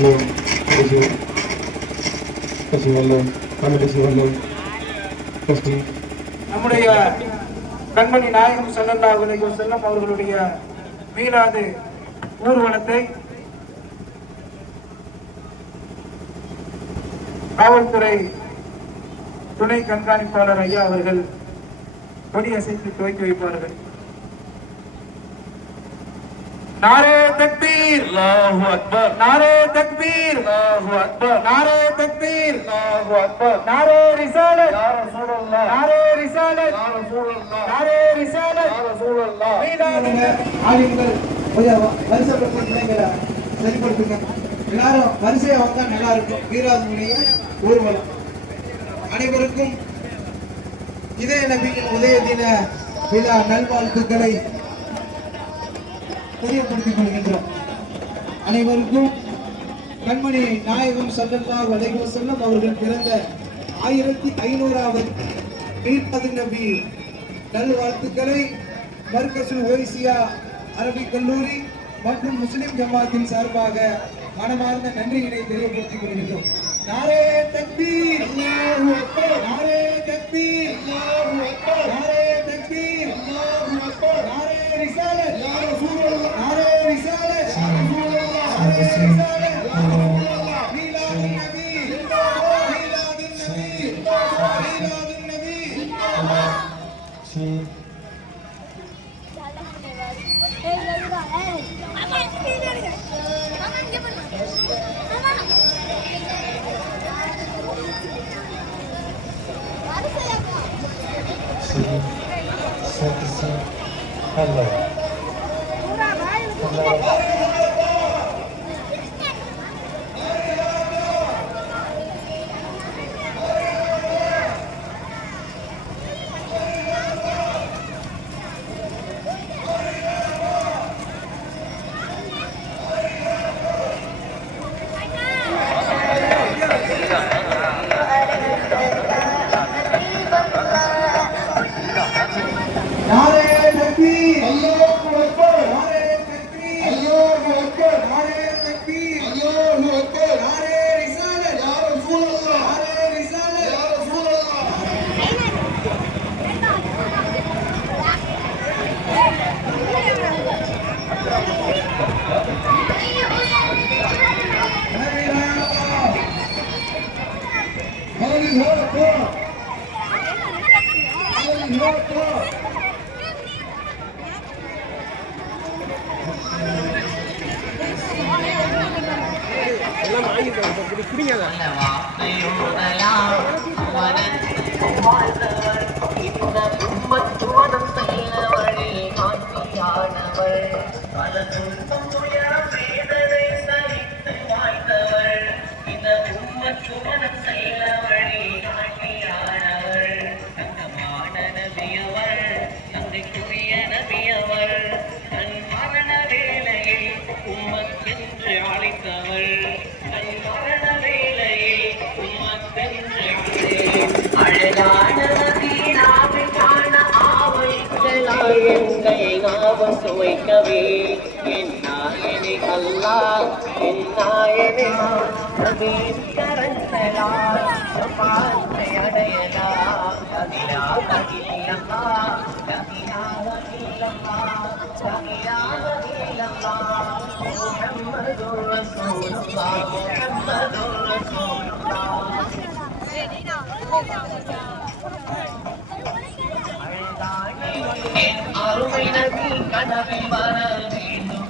hello, hello, hello, நம்முடைய கண்மணி நாயகம் ஸல்லல்லாஹு அலைஹி அவர்களுடைய மீளாது ஊர்வலத்தை காவல்துறை துணை கண்காணிப்பாளர் ஐயா அவர்கள் கொடியசைத்து துவக்கி வைப்பார்கள். நாரே தக்பீர் அல்லாஹு அக்பர். நாரே தக்பீர் அல்லாஹு அக்பர். நாரே தக்பீர் அல்லாஹு அக்பர். நாரே ரிசாலத். யா ரசூலல்லாஹ். நாரே ரிசாலத். யா ரசூலல்லாஹ். நாரே ரிசாலத். யா ரசூலல்லாஹ். மீதான ஆளுங்கள் கொஞ்சம் வரிசைப்படுத்த பிள்ளைங்களை சரிப்படுத்துங்க. எல்லாரும் வரிசையா வந்தா நல்லா இருக்கும் வீராதனுடைய ஊர்வலம். அனைவருக்கும் இதய நபியின் உதய தின விழா நல்வாழ்த்துக்களை தெரியப்படுத்திக் கொள்கின்றோம் அனைவருக்கும் கண்மணி நாயகம் சல்லல்லாஹு அலைஹி செல்லம் அவர்கள் பிறந்த ஆயிரத்தி ஐநூறாவது மீட்பது நபி. நல்வாழ்த்துக்களை. மர்கசுல் ஓய்சியா அரபிக் கல்லூரி மற்றும் முஸ்லிம் ஜமாத்தின் சார்பாக மனமார்ந்த நன்றியினை தெரியப்படுத்திக் கொள்கின்றோம். நாரே தக்பீர். அல்லாஹு தக்தி நாரே தக்பீர். நாரே தக்பீர். நாரே ரிசாலத் யா ரசூலல்லாஹ் நாரே ரிசாலத் யா ரசூலல்லாஹ் நாரே ரிசாலத் யா ரசூலல்லாஹ் மீலாதுன் நபி மீலாதுன் நபி மீலாதுன் நபி Hello. நாரே தக்பீர் அல்லாஹு அக்பர் நாரே தக்பீர் அல்லாஹு அக்பர் நாரே தக்பீர் அல்லாஹு அக்பர் நாரே ரிசாலத் யா ரசூலல்லாஹ் நாரே ரிசாலத் யா ரசூலல்லாஹ் நபி நாயகம் ஹோலி ஹோலி குடும்பத்துவனம் செய்யவள் காட்டியானவள் பல துன்பம் அழைத்தவள் அழகான நதியினாவை காண ஆவல்களாய் எங்கள் ஞாபகம் சுவைக்கவே என் நாயனை அல்லாஹ் என் நாயனை நபியின் கரங்களால் பார்த்தை அடையலாம் அதிலாக இல்லம்மா அதிலாக இல்லம்மா அதிலாக இல்லம்மா முஹம்மதுர் ரசூலுல்லாஹ் முஹம்மதுர் ரசூலுல்லாஹ் என் அருமை நபி கனவில் வர வேண்டும்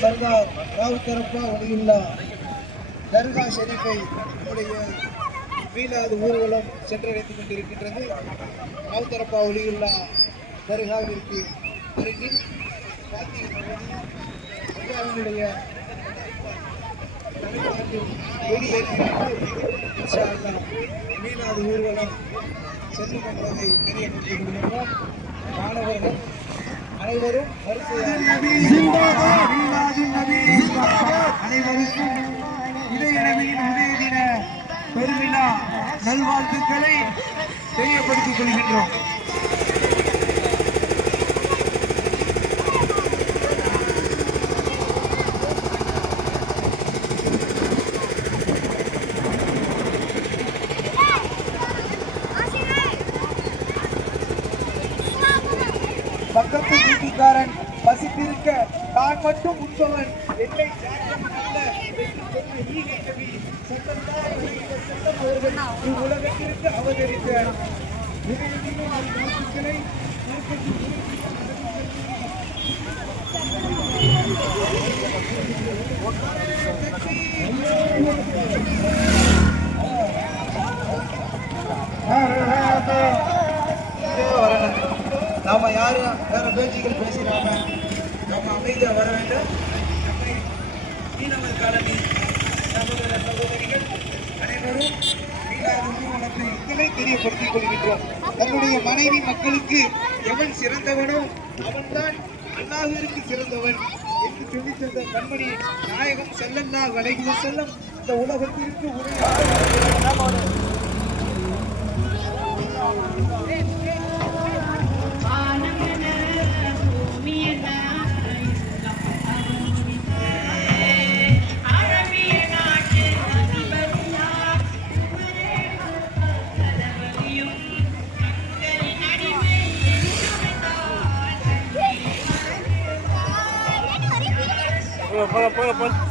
சர்தார் ராவ் தரப்பா வழியுள்ளா தர்கா ஷெரீஃபை நம்முடைய மீனாது ஊர்வலம் சென்றடைத்துக் கொண்டிருக்கின்றது ராவ் தரப்பா ஒளியுள்ளா தர்காவிற்கு அருகில் அல்லாஹ்வினுடைய கொடி மீனாது ஊர்வலம் சென்று கொண்டதை தெரியப்படுத்திக் கொள்கின்றோம். மாணவர்கள் அனைவரும் அனைவருக்கும் இதய நபியின் உதய தின பெருவிழா நல்வாழ்த்துக்களை தெரியப்படுத்திக் கொள்கின்றோம். பக்கத்து வீட்டுக்காரன் பசித்திருக்க தான் மட்டும் உண்பவன் என்னை சாட்சியம் அவதரித்தார் என்று நாம யாரும் வேற பேச்சுகள் பேசிடாம நம்ம அமைதியாக வர வேண்டும். நம்மை மீனவர் காலனி சகோதர சகோதரிகள் அனைவரும் எங்களை தெரியப்படுத்திக் கொள்கின்றோம். தன்னுடைய மனைவி மக்களுக்கு எவன் சிறந்தவனோ அவன்தான் அல்லாஹிற்கு சிறந்தவன் என்று சொல்லி தந்த கண்மணி நாயகம் செல்லல்லா வலைகுல செல்லம். இந்த உலகத்திற்கு ponlo, ponlo, ponlo.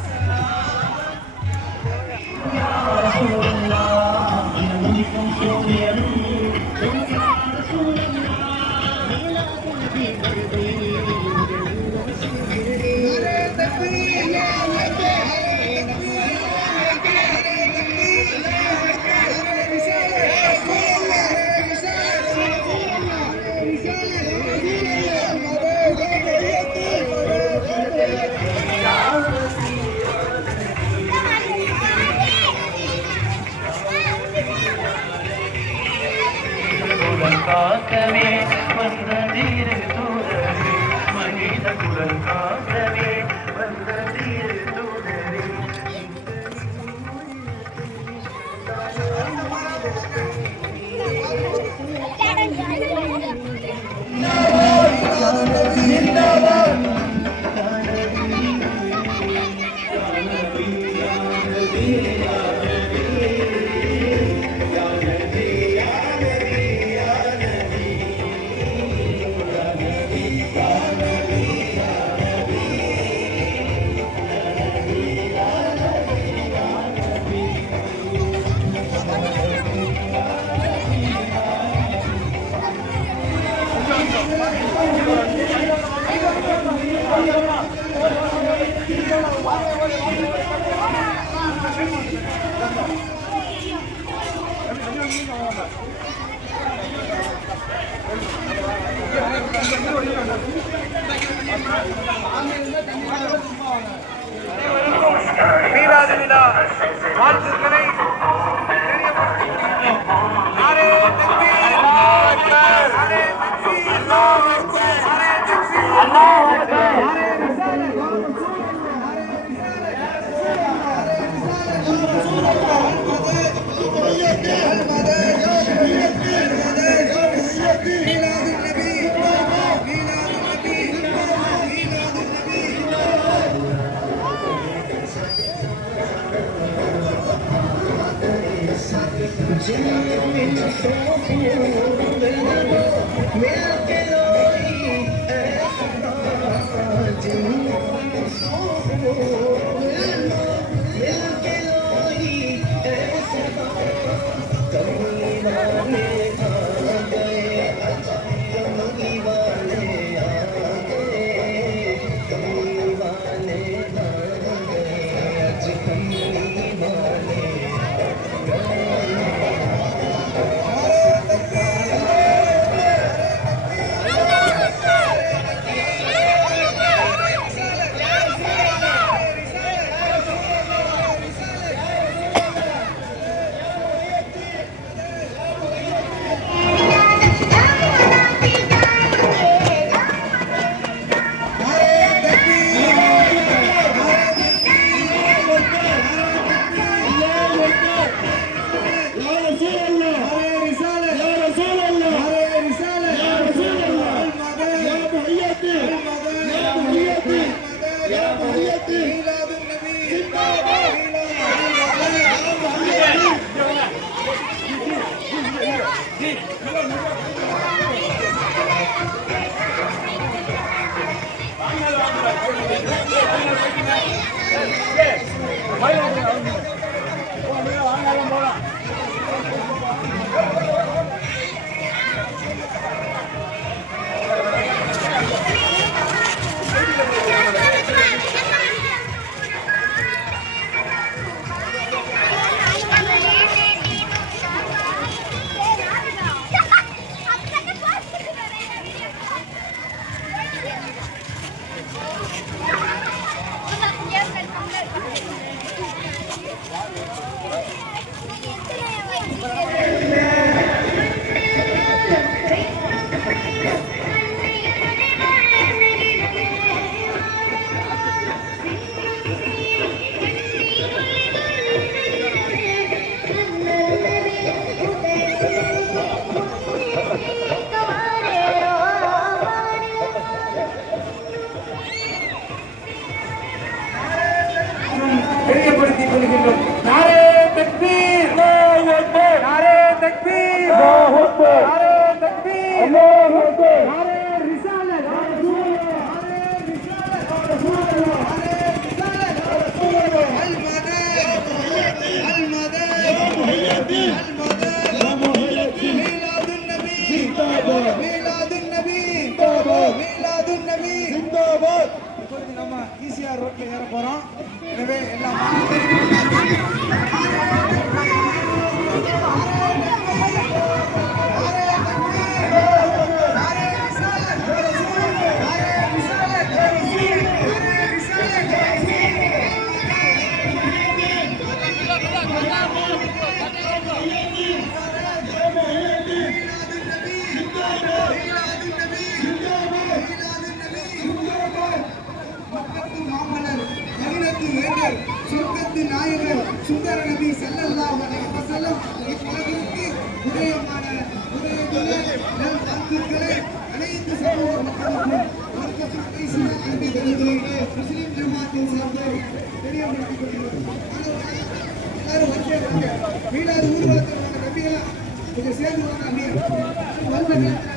மீளாது விழா வாழ்த்துக்களை நாரே இப்பொழுது நம்ம ஈசிஆர் ரோட்ல ஏற போறோம் எனவே எல்லாம் Thank you. சுந்தர நபி செல்லல்லாஹு அலைஹி வஸல்லம் இவ்வுலகிற்கு உதயமான உதயங்களே நம் வாழ்த்துக்களே அனைத்து சமூக மக்களுக்கும் வணக்கத்தில் பேசிய அன்பை தெரிவிக்கிறேன். முஸ்லீம் ஜமாத்தின் சார்பில் தெரியப்படுத்திக் கொள்கிறோம் எல்லாரும் வந்து வாங்க ஊர்வலத்தில் வாங்க நம்பியெல்லாம் கொஞ்சம் சேர்ந்து வாங்க அப்படியே வந்த நேரத்தில்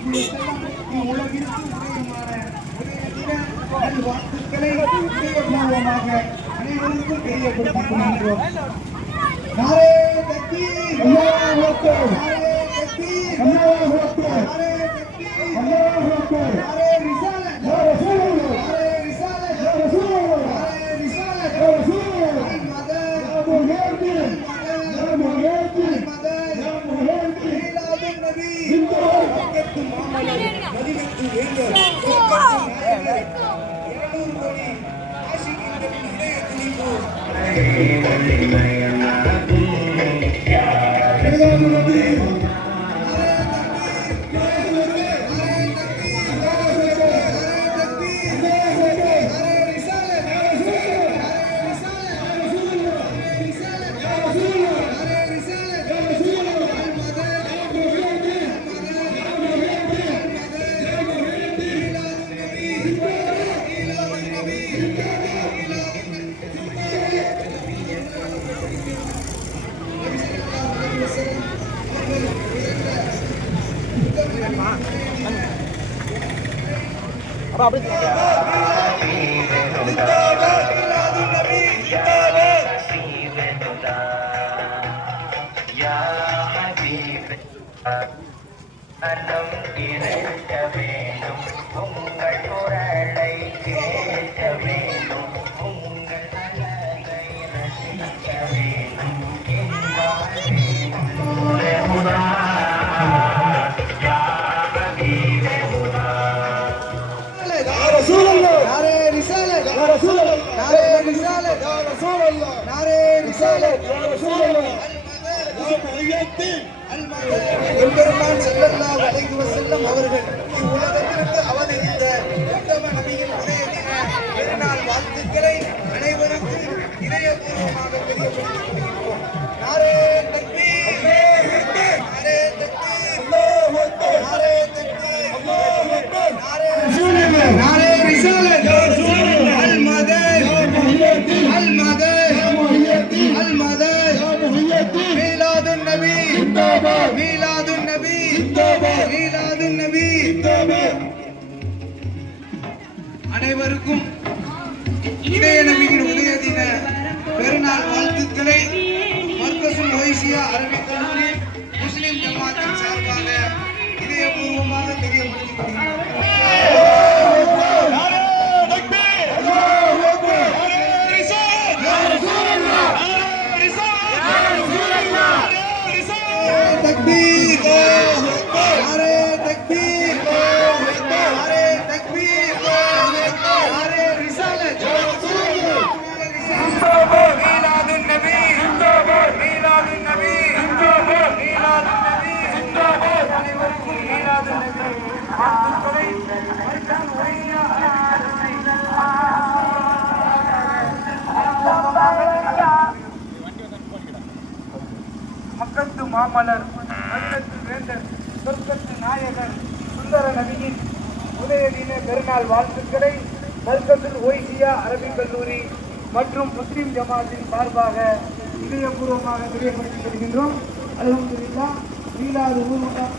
சல்லல்லாஹு அலைஹி உதயமான உதய தின நல்வாழ்த்துக்களை அனைவருக்கும் தெரியப்படுத்திக் கொள்கின்றோம் நாரே தக்பீர் நாரே மாமலர் மதினத்து வேந்தர் சொர்க்கத்து நாயகர் 200 கோடி ஆசிக்கின்ற இதய துடிப்பு எம்பெருமான் ஸல்லல்லாஹு அலைஹி அவர்கள் இவ்வுலகத்திற்கு அவதரித்த உத்தம நபியின் உதய தின வாழ்த்துக்களை அனைவருக்கும் இதயபூர்வமாக தெரியப்படுத்திக் மாமலர் மதினத்து வேந்தர் சொர்க்கத்து நாயகர் சுந்தர நபியின் உதயதின பெருநாள் வாழ்த்துக்களை மர்கசுல் ஒய்சியா அரபிக் கல்லூரி மற்றும் முஸ்லிம் ஜமாத்தின் சார்பாக இதயபூர்வமாக தெரியப்படுத்திக் கொள்கின்றோம். அல்ஹம்துலில்லாஹ் மீளாது ஊர்வலம்.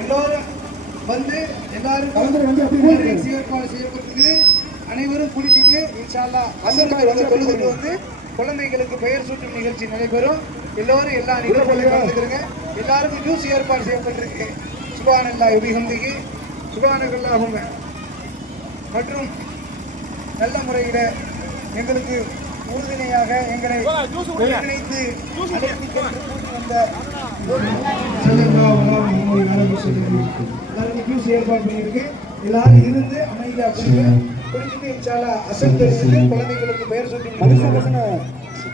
எல்லோரும் வந்து ஏற்பாடு செய்யப்பட்டிருக்குது அனைவரும் குடிச்சிட்டு இன்ஷால்லா தொழுதுட்டு வந்து குழந்தைகளுக்கு பெயர் சூட்டும் நிகழ்ச்சி நடைபெறும். எல்லோரும் எல்லா நிகழ்வுகளையும் கலந்துக்கிறங்க எல்லாருக்கும் ஜூஸ் ஏற்பாடு செய்யப்பட்டிருக்கு. சுபானல்லா யுபிஹந்திக்கு சுபானகல்லாகும் மற்றும் நல்ல முறையில் எங்களுக்கு உறுதுணையாக எங்களை ஒருங்கிணைத்து வந்த ஜூஸ் ஏற்பாடு பண்ணியிருக்கு. எல்லாரும் இருந்து அமைதியா குடிங்க குடிச்சிட்டு இன்ஷால்லா. அசல் தெரிஞ்சு பெயர் சொல்லி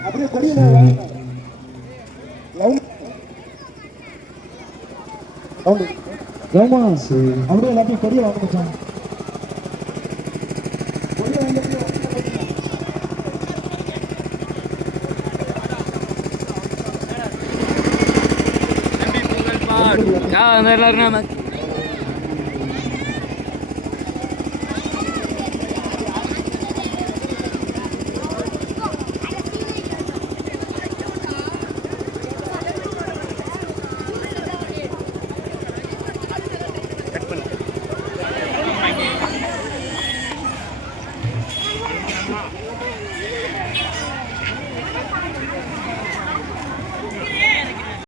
அப்படியே கொடியில ரவுமா அப்படியே எல்லாத்தையும் கொடியை வாங்க Ya, rama.